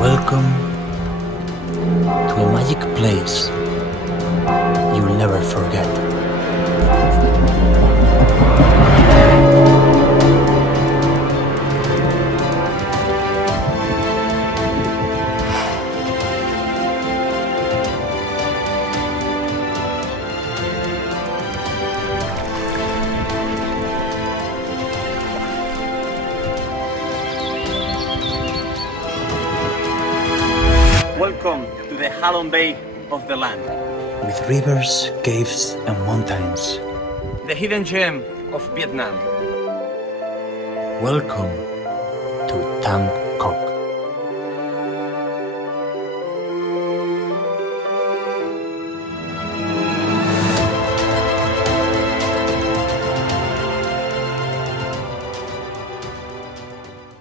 Welcome to a magic place you'll never forget. Welcome to the Halong Bay of the land, With rivers, caves, and mountains. the hidden gem of Vietnam. Welcome to Tam